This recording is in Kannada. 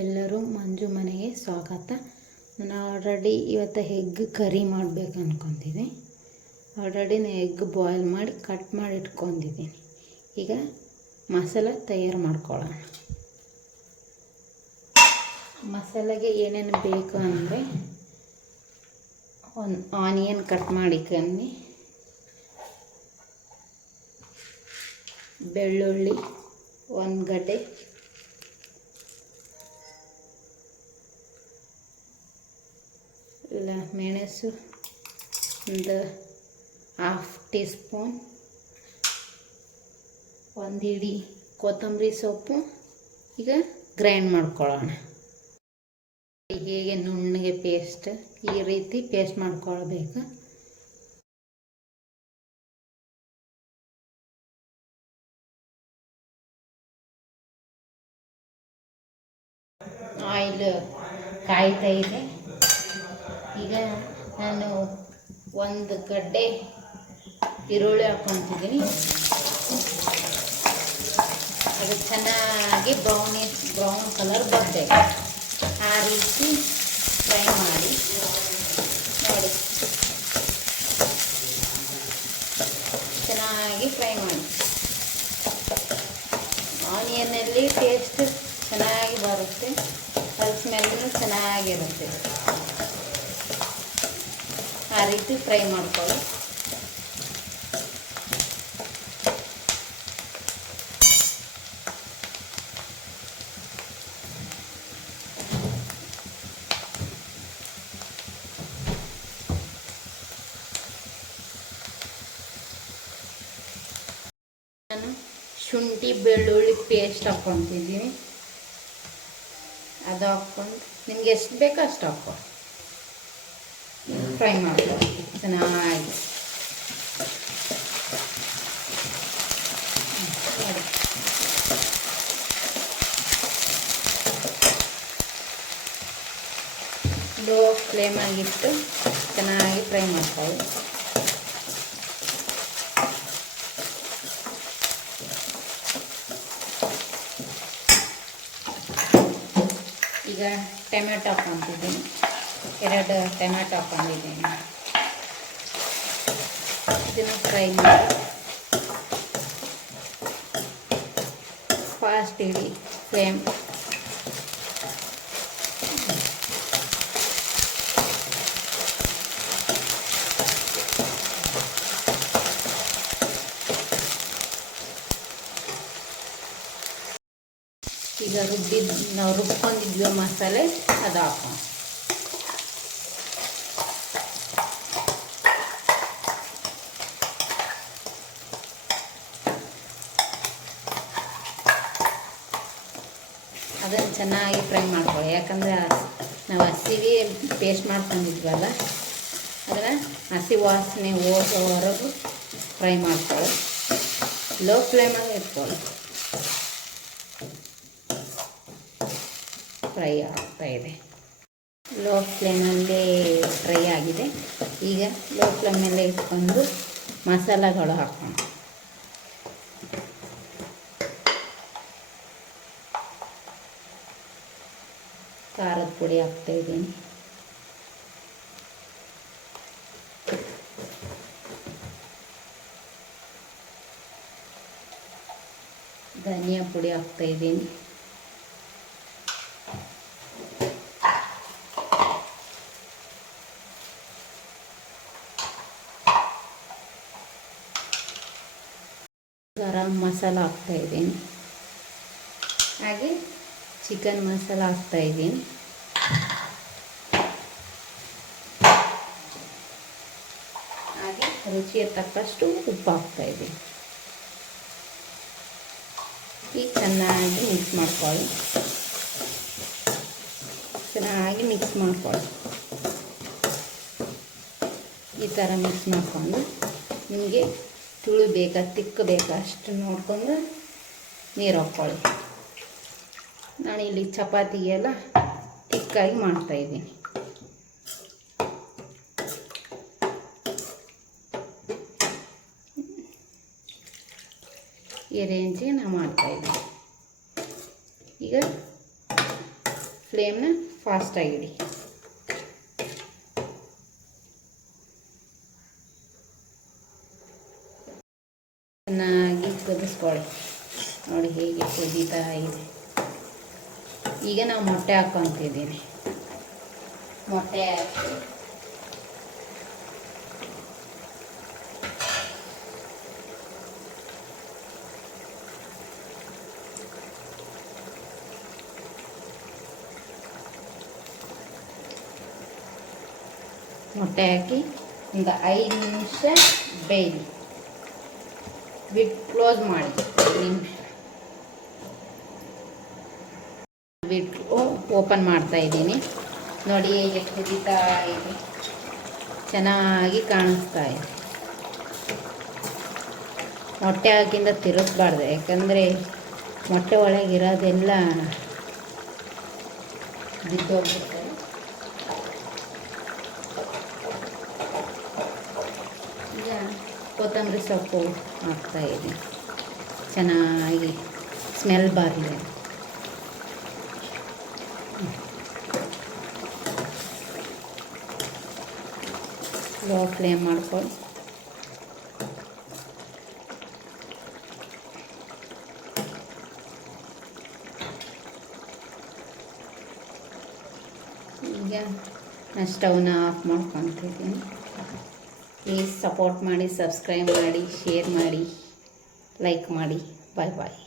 ಎಲ್ಲರೂ ಮಂಜು ಮನೆಗೆ ಸ್ವಾಗತ. ನಾನು ಆಲ್ರೆಡಿ ಇವತ್ತು ಎಗ್ ಕರಿ ಮಾಡಬೇಕು ಅಂದ್ಕೊತಿದ್ದೀನಿ. ಆಲ್ರೆಡಿ ನಾನು ಎಗ್ ಬಾಯ್ಲ್ ಮಾಡಿ ಕಟ್ ಮಾಡಿ ಇಟ್ಕೊಂಡಿದ್ದೀನಿ. ಈಗ ಮಸಾಲೆ ತಯಾರು ಮಾಡ್ಕೊಳ್ಳೋಣ. ಮಸಾಲೆಗೆ ಏನೇನು ಬೇಕು ಅಂದರೆ ಒಂದು ಆನಿಯನ್ ಕಟ್ ಮಾಡಿಕೊಂಡು, ಬೆಳ್ಳುಳ್ಳಿ ಒಂದು ಗಡ್ಡೆ, ಮೆಣಸು ಒಂದು 1/2 ಟೀ ಸ್ಪೂನ್, ಒಂದು ಹಿಡಿ ಕೊತ್ತಂಬರಿ ಸೊಪ್ಪು. ಈಗ ಗ್ರೈಂಡ್ ಮಾಡ್ಕೊಳ್ಳೋಣ. ಹೇಗೆ ನುಣ್ಣಗೆ ಪೇಸ್ಟ್ ಈ ರೀತಿ ಪೇಸ್ಟ್ ಮಾಡ್ಕೊಳ್ಬೇಕು. ಆಯಿಲ್ ಕಾಯ್ತಾ ಇದೆ. ಈಗ ನಾನು ಒಂದು ಗಡ್ಡೆ ಈರುಳ್ಳಿ ಹಾಕ್ಕೊತಿದ್ದೀನಿ. ಅದು ಚೆನ್ನಾಗಿ ಬ್ರೌನ್ ಕಲರ್ ಬರಬೇಕು. ಆ ರೀತಿ ಫ್ರೈ ಮಾಡಿ ನೋಡಿ, ಚೆನ್ನಾಗಿ ಫ್ರೈ ಮಾಡಿ. ಆನಿಯನ್ನಲ್ಲಿ ಟೇಸ್ಟ್ ಚೆನ್ನಾಗಿ ಬರುತ್ತೆ, ಅದು ಸ್ಮೆಲ್ಲು ಚೆನ್ನಾಗಿರುತ್ತೆ. ಆ ರೀತಿ ಫ್ರೈ ಮಾಡ್ಕೊಳ್ಳಿ. ನಾನು ಶುಂಠಿ ಬೆಳ್ಳುಳ್ಳಿ ಪೇಸ್ಟ್ ಹಾಕ್ಕೊತಿದ್ದೀನಿ. ಅದು ಹಾಕ್ಕೊಂಡು ನಿಮ್ಗೆ ಎಷ್ಟು ಬೇಕೋ ಅಷ್ಟು ಹಾಕ್ಕೊಂಡು ಫ್ರೈ ಮಾಡ್ಕೊಳ್ಳಿ ಚೆನ್ನಾಗಿ. ಲೋ ಫ್ಲೇಮಾಗಿಟ್ಟು ಚೆನ್ನಾಗಿ ಫ್ರೈ ಮಾಡ್ಕೊಳ್ಳಿ. ಈಗ ಟೊಮೆಟೊ ಹಾಕ್ಕೊತಿದ್ದೀನಿ. 2 ಟೊಮೆಟೊ ಹಾಕ್ಕೊಂಡಿದ್ದೀನಿ. ಇದನ್ನು ಫ್ರೈ ಮಾಡಿ ಫಾಸ್ಟ್ ಇಡಿ ಫ್ಲೇಮ್. ಈಗ ನಾವು ರುಬ್ಕೊಂಡಿದ್ವಿ ಮಸಾಲೆ, ಅದು ಹಾಕೋಣ. ಅದನ್ನು ಚೆನ್ನಾಗಿ ಫ್ರೈ ಮಾಡ್ಕೊಳ್ಳಿ. ಯಾಕಂದರೆ ನಾವು ಹಸಿಗೆ ಪೇಸ್ಟ್ ಮಾಡ್ಕೊಂಡಿದ್ವಲ್ಲ, ಅದನ್ನು ಹಸಿ ವಾಸನೆ ಹೋಗೋವರೆಗೂ ಫ್ರೈ ಮಾಡ್ಕೊಳ್ಳಿ. ಲೋ ಫ್ಲೇಮಾಗಿ ಇಟ್ಕೊಳ್ಳಿ. ಫ್ರೈ ಆಗ್ತಾಯಿದೆ. ಲೋ ಫ್ಲೇಮಲ್ಲೇ ಫ್ರೈ ಆಗಿದೆ. ಈಗ ಲೋ ಫ್ಲೇಮಲ್ಲೇ ಇಟ್ಕೊಂಡು ಮಸಾಲೆಗಳು ಹಾಕೋಣ. ಖಾರದ ಪುಡಿ ಹಾಕ್ತಾಯಿದ್ದೀನಿ, ಧನಿಯಾ ಪುಡಿ ಹಾಕ್ತಾಯಿದ್ದೀನಿ, ಗರಂ ಮಸಾಲ ಹಾಕ್ತಾಯಿದ್ದೀನಿ, ಹಾಗೆ ಚಿಕನ್ ಮಸಾಲ ಹಾಕ್ತಾಯಿದ್ದೀನಿ. ಹಾಗೆ ರುಚಿಗೆ ತಕ್ಕಷ್ಟು ಉಪ್ಪು ಹಾಕ್ತಾಯಿದ್ದೀನಿ. ಈಗ ಚೆನ್ನಾಗಿ ಮಿಕ್ಸ್ ಮಾಡ್ಕೊಳ್ಳಿ. ಚೆನ್ನಾಗಿ ಮಿಕ್ಸ್ ಮಾಡ್ಕೊಳ್ಳಿ. ಈ ಥರ ಮಿಕ್ಸ್ ಮಾಡಿಕೊಂಡು ನಿಮಗೆ ತುಳು ಬೇಕಾ ತಿಕ್ಕ ಬೇಕಾ ಅಷ್ಟು ನೋಡ್ಕೊಂಡು ನೀರು ಹಾಕ್ಕೊಳ್ಳಿ. ನಾನಿಲ್ಲಿ ಚಪಾತಿಗೆಲ್ಲ ತಿಕ್ಕಾಗಿ ಮಾಡ್ತಾಯಿದ್ದೀನಿ. ಈ ರೇಂಜಿಗೆ ನಾನು ಮಾಡ್ತಾಯಿದ್ದೀನಿ. ಈಗ ಫ್ಲೇಮ್ನ ಫಾಸ್ಟಾಗಿಡಿ. ಚೆನ್ನಾಗಿ ಕುದಿಸ್ಕೊಳ್ಳಿ. ನೋಡಿ ಹೇಗೆ ಕುದೀತಾ ಇದೆ. ಈಗ ನಾವು ಮೊಟ್ಟೆ ಹಾಕ್ಕೊತಿದ್ದೀನಿ. ಮೊಟ್ಟೆ ಹಾಕಿ ಒಂದು 5 ನಿಮಿಷ ಬೇಯಲಿ. ಬಿಟ್ಟು ಕ್ಲೋಸ್ ಮಾಡಿ. ಬಿಟ್ಟು ಓಪನ್ ಮಾಡ್ತಾ ಇದ್ದೀನಿ. ನೋಡಿ ಹೇಗೆ ಕುದೀತಾ ಇದೆ, ಚೆನ್ನಾಗಿ ಕಾಣಿಸ್ತಾ ಇದೆ. ಮೊಟ್ಟೆ ಹಾಕಿಂದ ತಿರುಗಿಸ್ಬಾರ್ದು, ಯಾಕಂದರೆ ಮೊಟ್ಟೆ ಒಳಗಿರೋದೆಲ್ಲ ಬಿದ್ದೋಗ್ಬಿಡುತ್ತೆ. ಈಗ ಕೊತ್ತಂಬರಿ ಸೊಪ್ಪು ಹಾಕ್ತಾಯಿದ್ದೀನಿ, ಚೆನ್ನಾಗಿ ಸ್ಮೆಲ್ ಬರಲಿ. ಲೋ ಫ್ಲೇಮ್ ಮಾಡ್ಕೊಳ್ಳಿ. ಈಗ ನಾನು ಸ್ಟವ್ನ ಆಫ್ ಮಾಡ್ಕೊತಿದ್ದೀನಿ. ಪ್ಲೀಸ್ ಸಪೋರ್ಟ್ ಮಾಡಿ, ಸಬ್ಸ್ಕ್ರೈಬ್ ಮಾಡಿ, ಶೇರ್ ಮಾಡಿ, ಲೈಕ್ ಮಾಡಿ. ಬಾಯ್ ಬಾಯ್.